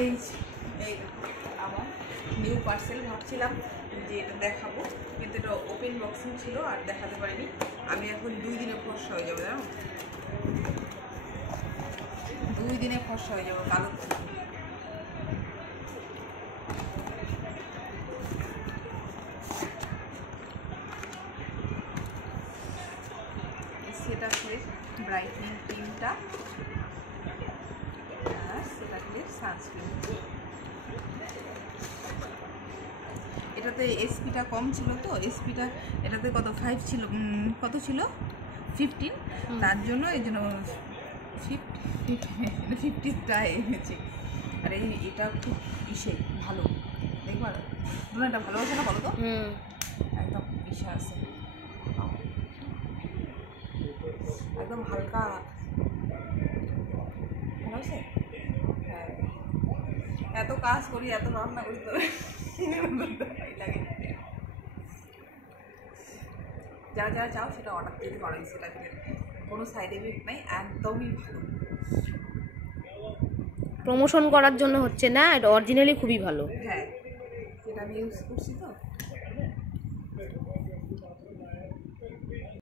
এই এই আমার নিউ পার্সেল ভাবছিলাম যে এটা দেখাবো, কিন্তু এটা ওপেন বক্সিং ছিল আর দেখাতে পারিনি। আমি এখন 2 দিনে ফর্সা হয়ে যাবো, জানো, 2 দিনে ফর্সা হয়ে যাবো কালো থেকে। সেটা করে ব্রাইটনিং ক্রিমটা আর সেটা করে সানস্ক্রিন। এটাতে এসপিটা কম ছিল, তো এসপিটা এটাতে কত 5 ছিল, কত ছিল 15, তার জন্য এই জন্য 50টা এনেছি। আর এটা খুব ইসে ভালো, দেখবার এটা ভালো আছে না বলো তো? একদম ইসে আছে, একদম হালকা ভালো আছে। হ্যাঁ, এত কাজ করি, এত রান্না করি, তো লাগে। যারা যারা চাও সেটা অর্ডার দিতে পারো, সেটা কোনো সাইড এফেক্ট নাই, একদমই ভালো। প্রমোশন করার জন্য হচ্ছে না, এটা অরিজিনালি খুবই ভালো। হ্যাঁ, এটা আমি ইউজ করছি তো।